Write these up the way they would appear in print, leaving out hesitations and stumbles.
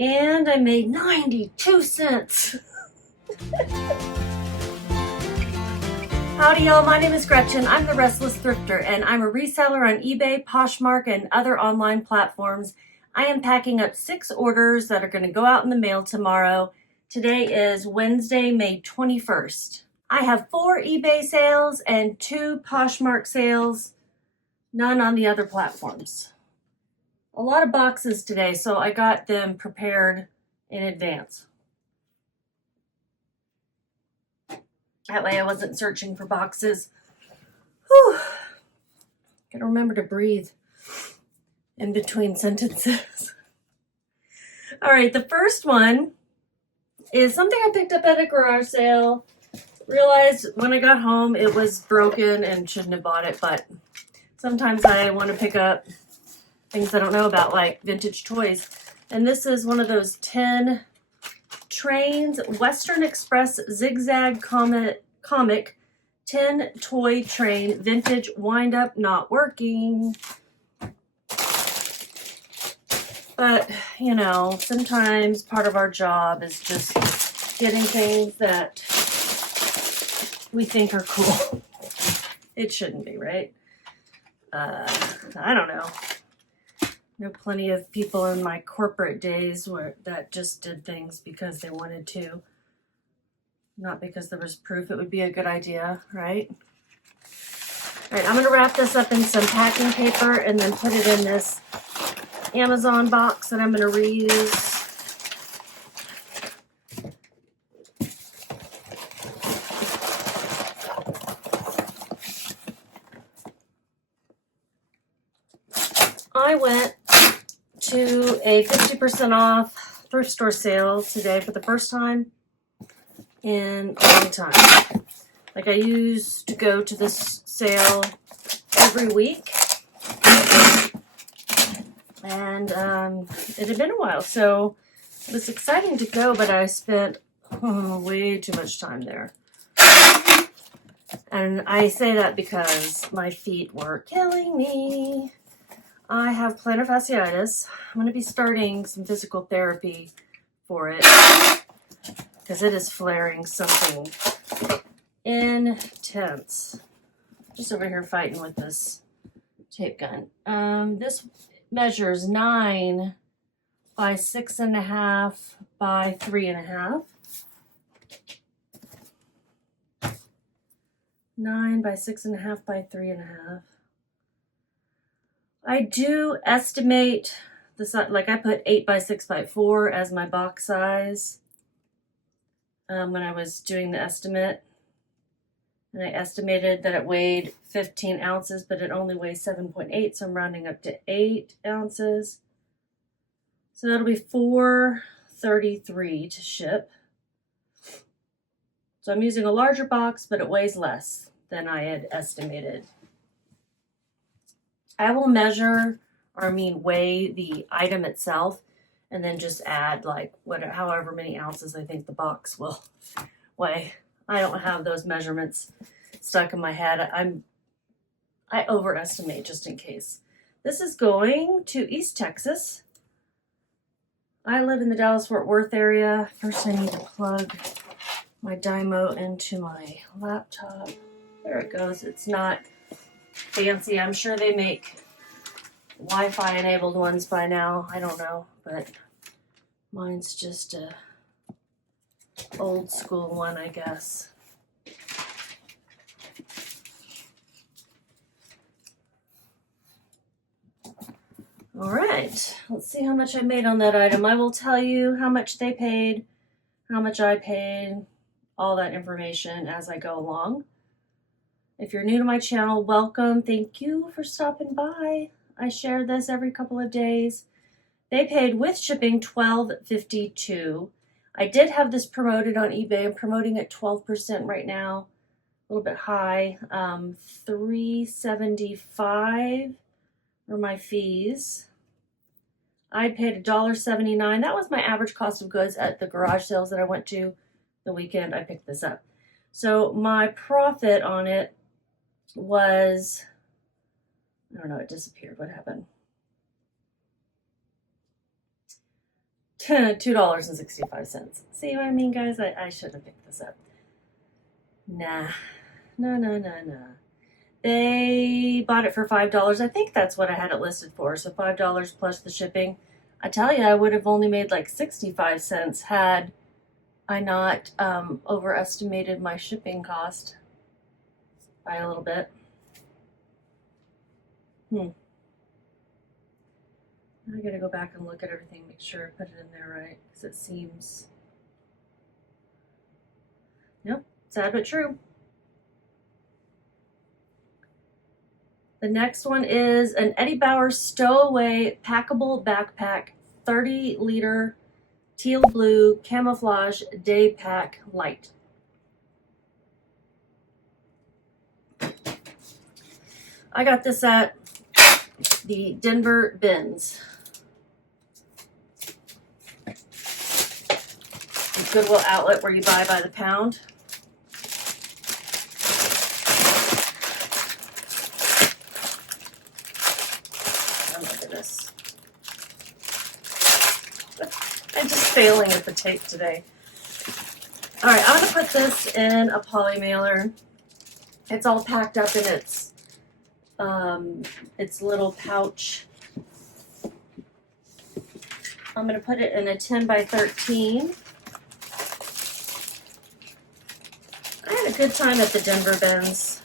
And I made 92 cents. Howdy y'all, my name is Gretchen. I'm the Restless Thrifter and I'm a reseller on eBay, Poshmark, and other online platforms. I am packing up 6 orders that are going to go out in the mail tomorrow. Today is Wednesday, May 21st. I have 4 eBay sales and 2 Poshmark sales, none on the other platforms. A lot of boxes today, so I got them prepared in advance. That way I wasn't searching for boxes. Whew. Gotta remember to breathe in between sentences. All right, the first one is something I picked up at a garage sale. Realized when I got home it was broken and shouldn't have bought it, but sometimes I want to pick up things I don't know about, like vintage toys. And this is one of those 10 trains, Western Express Zigzag Comic 10 toy train, vintage wind up, not working. But, you know, sometimes part of our job is just getting things that we think are cool. It shouldn't be, right? I don't know. I know plenty of people in my corporate days that just did things because they wanted to, not because there was proof it would be a good idea, right? All right, I'm going to wrap this up in some packing paper and then put it in this Amazon box that I'm going to reuse. I went to a 50% off thrift store sale today for the first time in a long time. Like, I used to go to this sale every week, and it had been a while, so it was exciting to go, but I spent way too much time there. And I say that because my feet were killing me. I have plantar fasciitis. I'm going to be starting some physical therapy for it because it is flaring something intense. Just over here fighting with this tape gun. This measures 9 by 6.5 by 3.5. 9 by 6.5 by 3.5. I do estimate the size, like I put 8 by 6 by 4 as my box size when I was doing the estimate. And I estimated that it weighed 15 ounces, but it only weighs 7.8, so I'm rounding up to 8 ounces. So that'll be $4.33 to ship. So I'm using a larger box, but it weighs less than I had estimated. I will measure, weigh the item itself, and then just add like however many ounces I think the box will weigh. I don't have those measurements stuck in my head. I overestimate just in case. This is going to East Texas. I live in the Dallas-Fort Worth area. First I need to plug my Dymo into my laptop. There it goes. It's not fancy. I'm sure they make Wi-Fi enabled ones by now. I don't know, but mine's just a old school one, I guess. All right, let's see how much I made on that item. I will tell you how much they paid, how much I paid, all that information as I go along. If you're new to my channel, welcome. Thank you for stopping by. I share this every couple of days. They paid with shipping $12.52. I did have this promoted on eBay. I'm promoting at 12% right now, a little bit high. $3.75 were my fees. I paid $1.79. That was my average cost of goods at the garage sales that I went to the weekend I picked this up. So my profit on it was, I don't know, it disappeared. What happened? $2.65. See what I mean, guys? I should have picked this up. Nah. No. They bought it for $5. I think that's what I had it listed for. So $5 plus the shipping. I tell you, I would have only made like 65 cents had I not overestimated my shipping cost by a little bit. I gotta go back and look at everything, make sure I put it in there right, because it seems, nope, sad but true. The next one is an Eddie Bauer Stowaway Packable Backpack 30-liter teal blue camouflage day pack light. I got this at the Denver Bins. Goodwill outlet where you buy by the pound. Oh my goodness. I'm just failing at the tape today. Alright, I'm going to put this in a poly mailer. It's all packed up in its little pouch. I'm going to put it in a 10 by 13. I had a good time at the Denver Bins.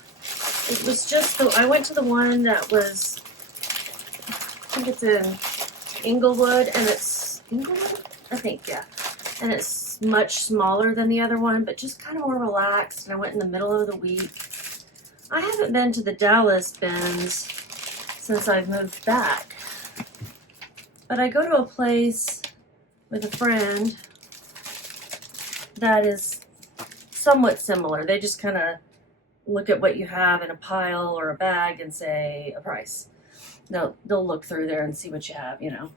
It was just, I went to the one that was, I think it's in Inglewood, and it's, Inglewood? I think, yeah. And it's much smaller than the other one, but just kind of more relaxed, and I went in the middle of the week. I haven't been to the Dallas Bins since I've moved back. But I go to a place with a friend that is somewhat similar. They just kind of look at what you have in a pile or a bag and say a price. They'll look through there and see what you have, you know.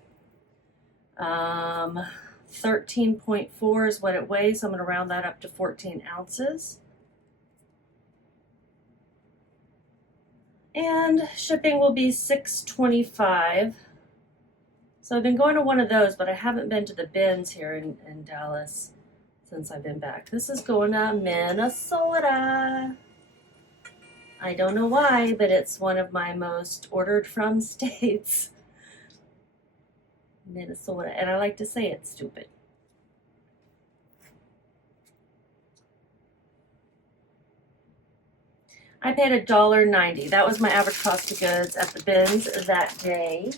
13.4 is what it weighs, so I'm going to round that up to 14 ounces. And shipping will be $6.25. So I've been going to one of those, but I haven't been to the Bins here in Dallas since I've been back. This is going to Minnesota. I don't know why, but it's one of my most ordered from states. Minnesota. And I like to say it's stupid. I paid $1.90. That was my average cost of goods at the Bins that day.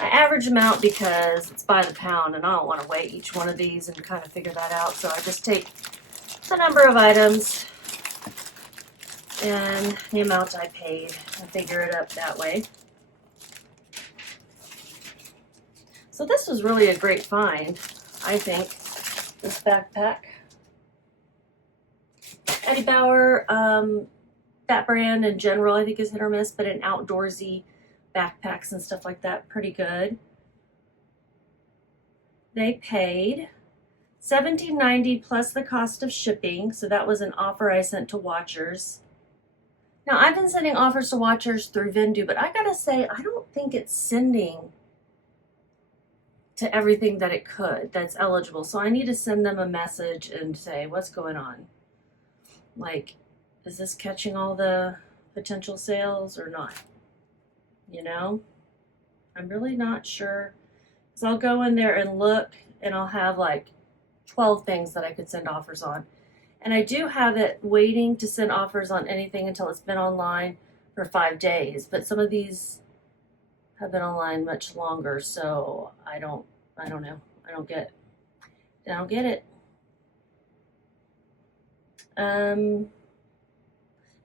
I average them out because it's by the pound and I don't want to weigh each one of these and kind of figure that out. So I just take the number of items and the amount I paid and figure it up that way. So this was really a great find, I think, this backpack. Eddie Bauer, that brand in general, I think is hit or miss, but in outdoorsy backpacks and stuff like that, pretty good. They paid $17.90 plus the cost of shipping, so that was an offer I sent to watchers. Now, I've been sending offers to watchers through Vendoo, but I gotta say, I don't think it's sending to everything that it could that's eligible. So I need to send them a message and say, what's going on? Like, is this catching all the potential sales or not? You know, I'm really not sure. So I'll go in there and look, and I'll have like 12 things that I could send offers on. And I do have it waiting to send offers on anything until it's been online for 5 days. But some of these have been online much longer, so I don't know. I don't get it.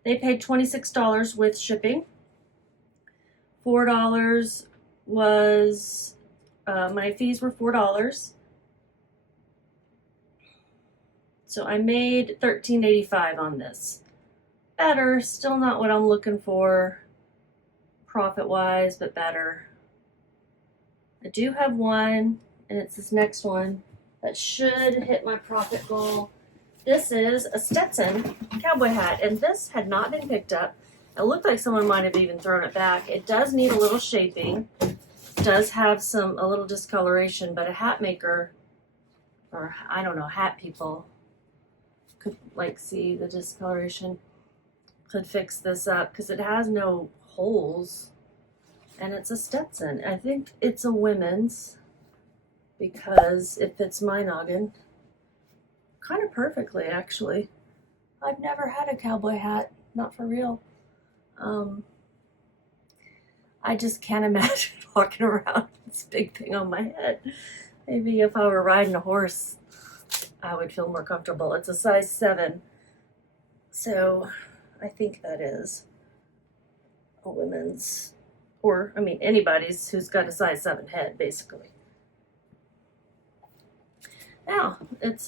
They paid $26 with shipping. $4 was, my fees were $4. So I made $13.85 on this. Better, still not what I'm looking for profit-wise, but better. I do have one, and it's this next one that should hit my profit goal. This is a Stetson cowboy hat, and this had not been picked up. It looked like someone might have even thrown it back. It does need a little shaping. It does have a little discoloration, but a hat maker, or I don't know, hat people could like see the discoloration, could fix this up because it has no holes and it's a Stetson. I think it's a women's because it fits my noggin kind of perfectly, actually. I've never had a cowboy hat, not for real. I just can't imagine walking around with this big thing on my head. Maybe if I were riding a horse, I would feel more comfortable. It's a size 7, so I think that is a women's, or I mean anybody's who's got a size 7 head, basically. Now, it's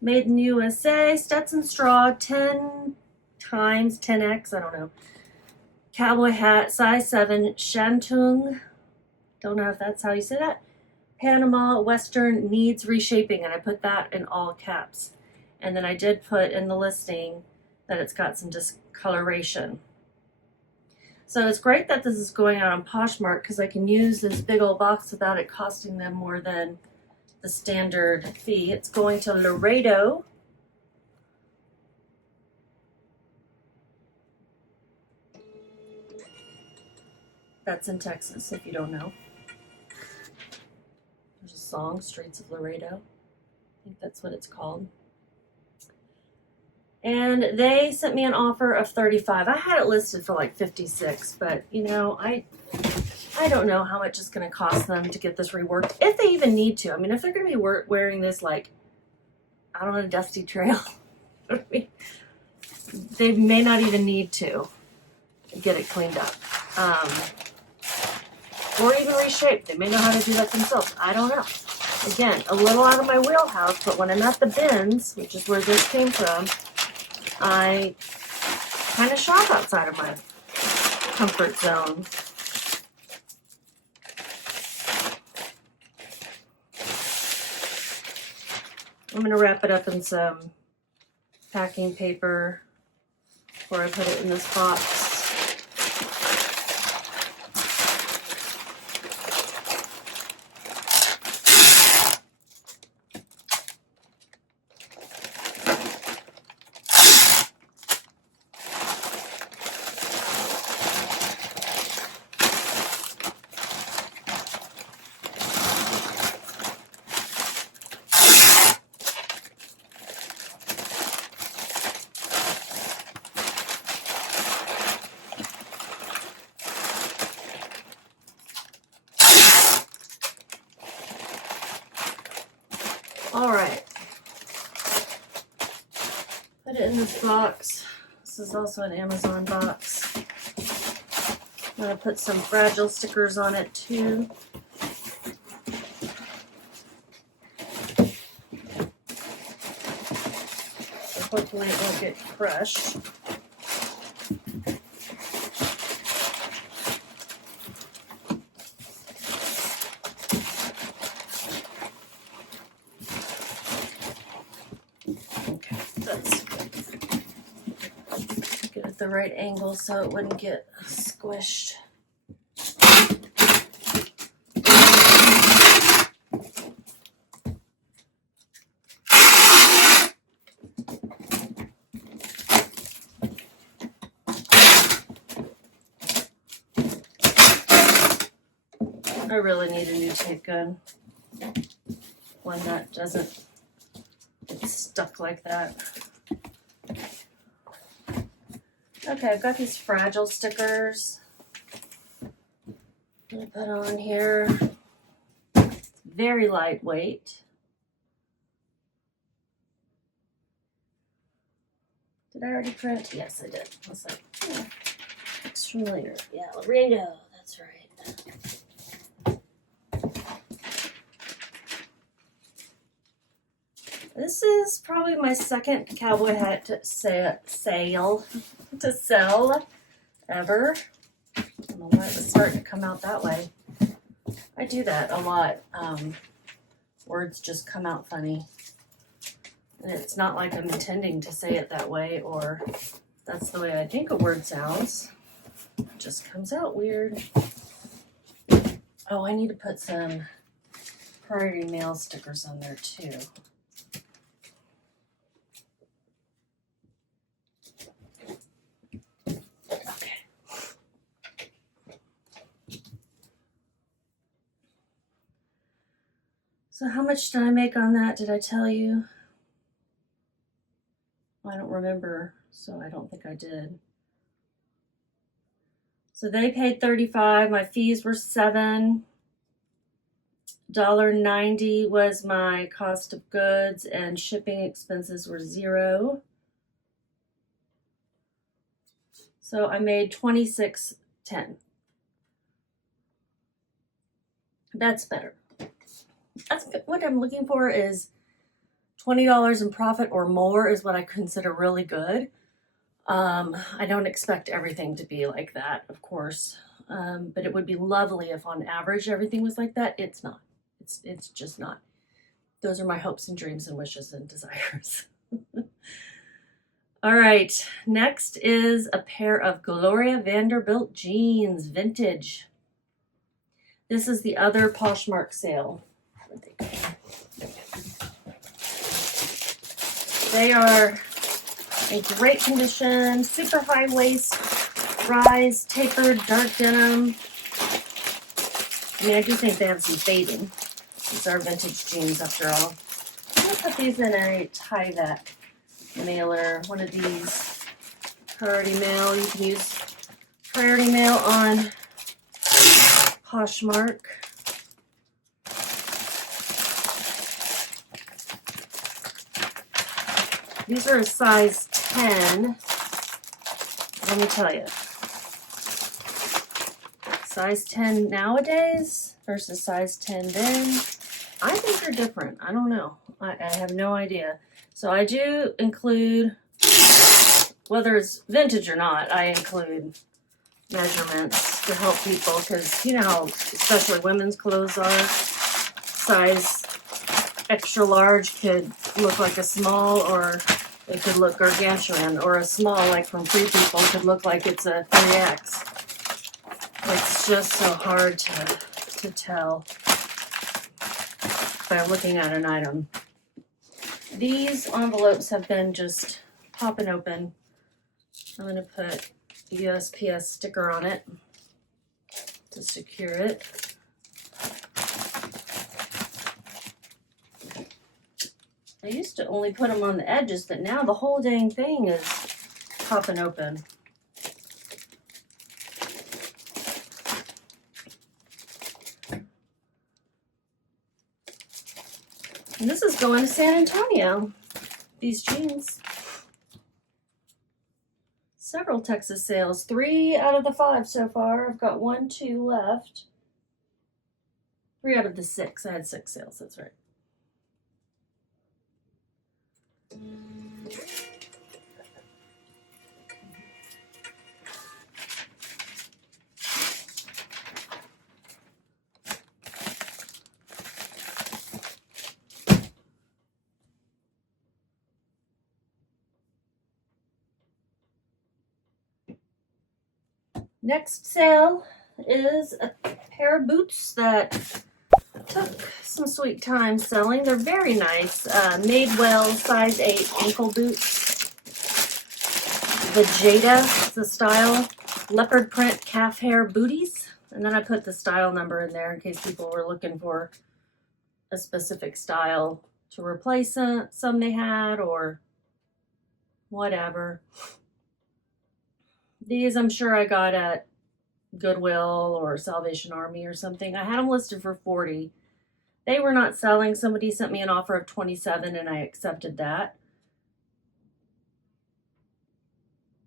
made in USA, Stetson straw, 10 times 10X, I don't know. Cowboy hat, size 7, Shantung, don't know if that's how you say that. Panama Western needs reshaping, and I put that in all caps. And then I did put in the listing that it's got some discoloration. So it's great that this is going out on Poshmark because I can use this big old box without it costing them more than the standard fee. It's going to Laredo. That's in Texas, if you don't know. There's a song, Streets of Laredo. I think that's what it's called. And they sent me an offer of $35. I had it listed for like $56, but you know, I don't know how much it's going to cost them to get this reworked, if they even need to. I mean, if they're going to be wearing this like out on a dusty trail, they may not even need to get it cleaned up. Or even reshape. They may know how to do that themselves. I don't know. Again, a little out of my wheelhouse, but when I'm at the bins, which is where this came from, I kind of shop outside of my comfort zone. I'm going to wrap it up in some packing paper before I put it in this box. All right, put it in this box. This is also an Amazon box. I'm gonna put some fragile stickers on it too. So hopefully it won't get crushed. The right angle so it wouldn't get squished. I really need a new tape gun. One that doesn't get stuck like that. Okay, I've got these fragile stickers. I'm gonna put on here. Very lightweight. Did I already print? Yes, I did. I was like, oh, looks familiar. Yeah, Laredo, that's right. This is probably my second cowboy hat to sell ever. I don't know why it was starting to come out that way. I do that a lot. Words just come out funny. And it's not like I'm intending to say it that way or that's the way I think a word sounds. It just comes out weird. Oh, I need to put some priority mail stickers on there too. Okay. So how much did I make on that? Did I tell you? I don't remember, so I don't think I did. So they paid $35. My fees were $7. $1.90 was my cost of goods, and shipping expenses were $0. So I made $26.10. That's better. That's what I'm looking for, is $20 in profit or more is what I consider really good. I don't expect everything to be like that, of course, but it would be lovely if on average everything was like that. It's not. It's just not. Those are my hopes and dreams and wishes and desires. All right, next is a pair of Gloria Vanderbilt jeans, vintage. This is the other Poshmark sale. They are in great condition, super high waist, rise, tapered, dark denim. I mean, I do think they have some fading. These are vintage jeans after all. I'm gonna put these in a tie-back mailer, one of these priority mail. You can use priority mail on Poshmark. These are a size 10. Let me tell you. Size 10 nowadays versus size 10 then, I think they're different. I don't know. I have no idea. So I do include, whether it's vintage or not, I include measurements to help people, because you know how especially women's clothes are. Size extra large could look like a small, or it could look gargantuan, or a small, like from Free People, could look like it's a 3X. It's just so hard to tell by looking at an item. These envelopes have been just popping open. I'm going to put a USPS sticker on it to secure it. I used to only put them on the edges, but now the whole dang thing is popping open. And this is going to San Antonio, these jeans. Several Texas sales, 3 out of the 5 so far. I've got 1, 2 left. 3 out of the 6. I had 6 sales, that's right. Next sale is a pair of boots that took some sweet time selling. They're very nice. Madewell size 8 ankle boots. The Jada, the style, leopard print calf hair booties. And then I put the style number in there in case people were looking for a specific style to replace some they had or whatever. These I'm sure I got at Goodwill or Salvation Army or something. I had them listed for $40. They were not selling. Somebody sent me an offer of $27 and I accepted that.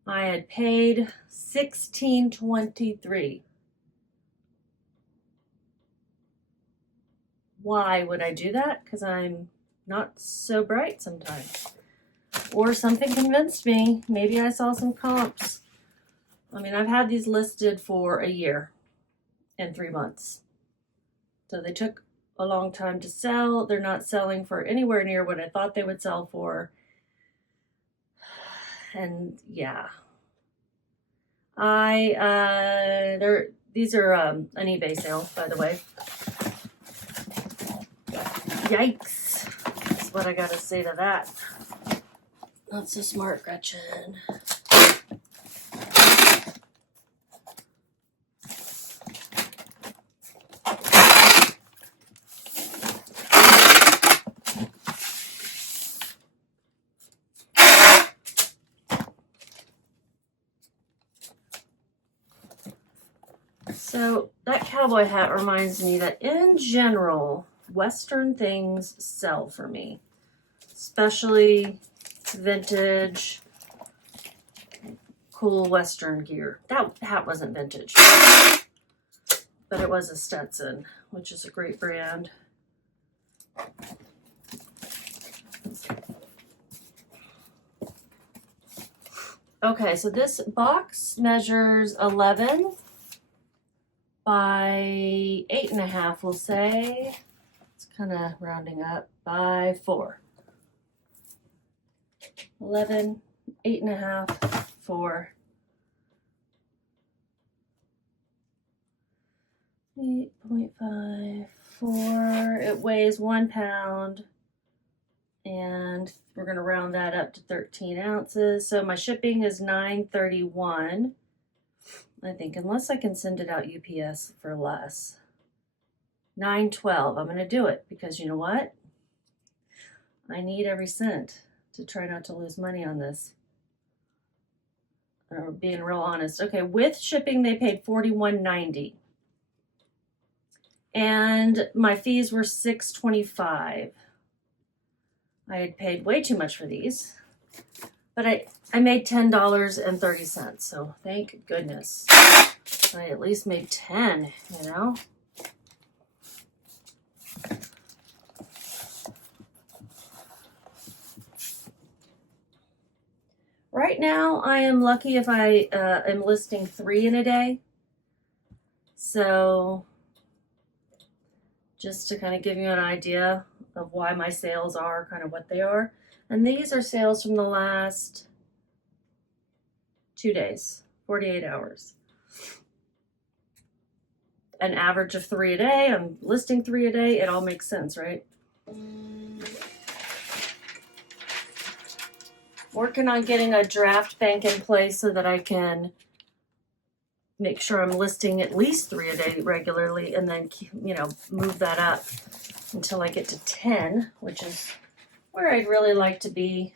I had paid $16.23. Why would I do that? Because I'm not so bright sometimes. Or something convinced me. Maybe I saw some comps. I mean, I've had these listed for a year and 3 months. So they took a long time to sell. They're not selling for anywhere near what I thought they would sell for. And yeah. These are an eBay sale, by the way. Yikes. That's what I gotta say to that. Not so smart, Gretchen. So that cowboy hat reminds me that in general, Western things sell for me, especially vintage, cool Western gear. That hat wasn't vintage, but it was a Stetson, which is a great brand. Okay, so this box measures 11 by 8.5, we'll say. It's kind of rounding up by 4. 11, 8.5, 4. 8.5, 4. It weighs 1 pound. And we're going to round that up to 13 ounces. So my shipping is $9.31. I think, unless I can send it out UPS for less. $9.12. I'm going to do it because you know what? I need every cent to try not to lose money on this. Or being real honest. Okay, with shipping they paid $41.90. And my fees were $6.25. I had paid way too much for these. But I made $10.30, so thank goodness. I at least made 10, you know? Right now, I am lucky if I am listing 3 in a day. So, just to kind of give you an idea of why my sales are kind of what they are. And these are sales from the last 2 days, 48 hours. An average of 3 a day. I'm listing 3 a day. It all makes sense, right? Working on getting a draft bank in place so that I can make sure I'm listing at least 3 a day regularly, and then, you know, move that up until I get to 10, which is where I'd really like to be.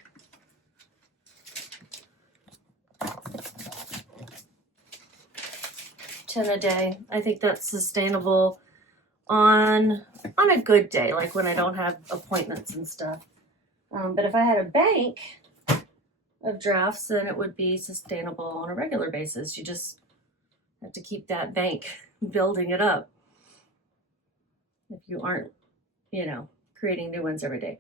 $10 a day. I think that's sustainable on a good day, like when I don't have appointments and stuff. But if I had a bank of drafts, then it would be sustainable on a regular basis. You just have to keep that bank, building it up, if you aren't, you know, creating new ones every day.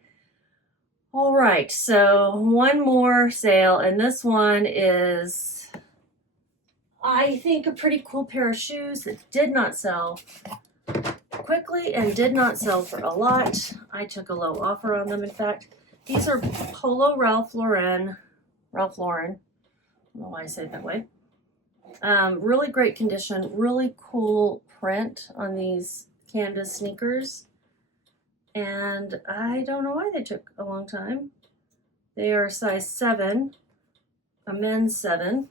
All right, so one more sale, and this one is, I think, a pretty cool pair of shoes that did not sell quickly and did not sell for a lot. I took a low offer on them, in fact. These are Polo Ralph Lauren. I don't know why I say it that way. Really great condition, really cool print on these canvas sneakers. And I don't know why they took a long time. They are size 7, a men's 7.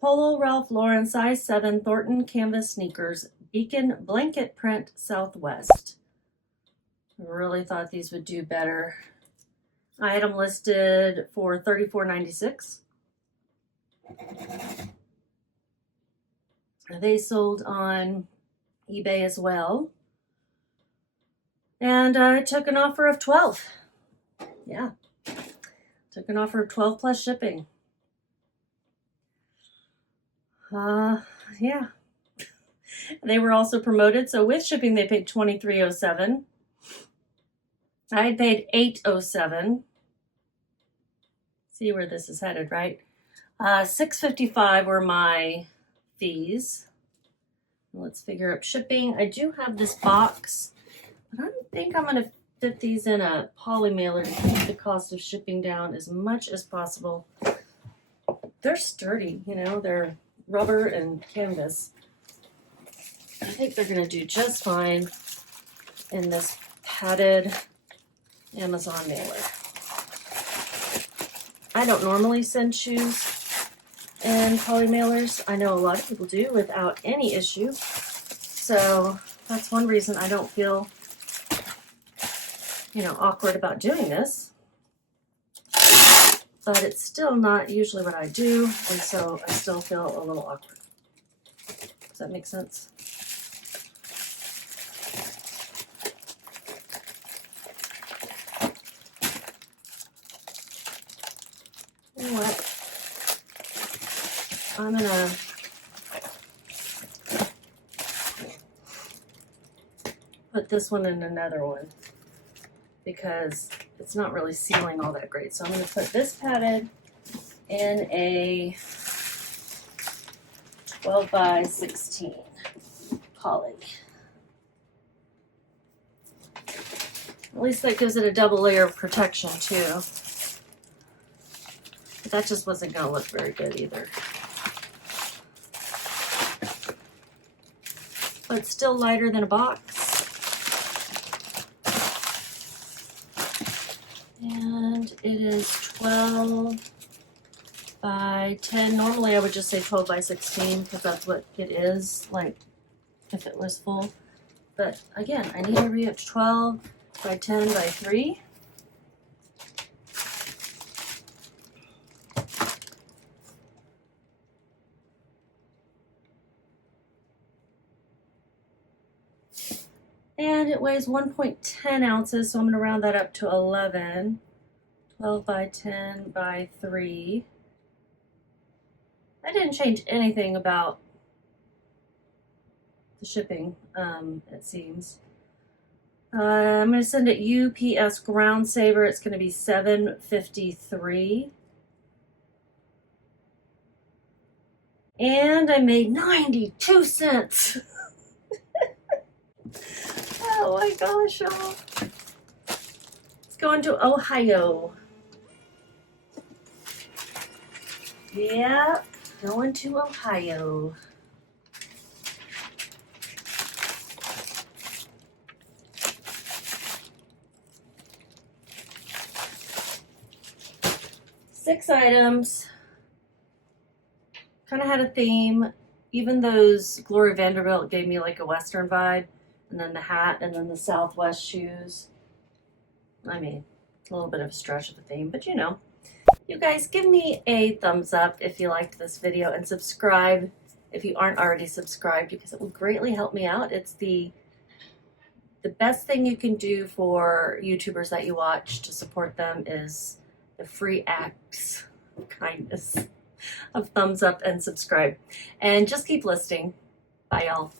Polo Ralph Lauren size 7 Thornton canvas sneakers, Beacon blanket print Southwest. I really thought these would do better. I had them listed for $34.96. They sold on eBay as well. And I took an offer of 12. Yeah. Took an offer of 12 plus shipping. Yeah. They were also promoted. So with shipping, they paid $23.07. I had paid $8.07. See where this is headed, right? $6.55 were my fees. Let's figure up shipping. I do have this box, but I think I'm going to fit these in a poly mailer to keep the cost of shipping down as much as possible. They're sturdy, you know, they're rubber and canvas. I think they're gonna do just fine in this padded Amazon mailer. I don't normally send shoes in poly mailers. I know a lot of people do without any issue. So that's one reason I don't feel, awkward about doing this. But it's still not usually what I do, and so I still feel a little awkward. Does that make sense? You know what? I'm gonna put this one in another one because it's not really sealing all that great. So I'm gonna put this padded in a 12 by 16 poly. At least that gives it a double layer of protection too. But that just wasn't gonna look very good either. But it's still lighter than a box. And it is 12 by 10. Normally I would just say 12 by 16 because that's what it is, like if it was full. But again, I need to reach 12 by 10 by 3. And it weighs 1.10 ounces, so I'm going to round that up to 11. 12 by 10 by 3. I didn't change anything about the shipping, it seems. I'm going to send it UPS Ground Saver. It's going to be $7.53. And I made 92 cents. Oh my gosh, y'all. It's going to Ohio. Yeah, going to Ohio. Six items. Kind of had a theme. Even those Glory Vanderbilt gave me like a Western vibe. And then the hat, and then the Southwest shoes. I mean, a little bit of a stretch of a theme, but you know. You guys, give me a thumbs up if you liked this video, and subscribe if you aren't already subscribed, because it will greatly help me out. It's the best thing you can do for YouTubers that you watch to support them is the free acts of kindness of thumbs up and subscribe. And just keep listening. Bye, y'all.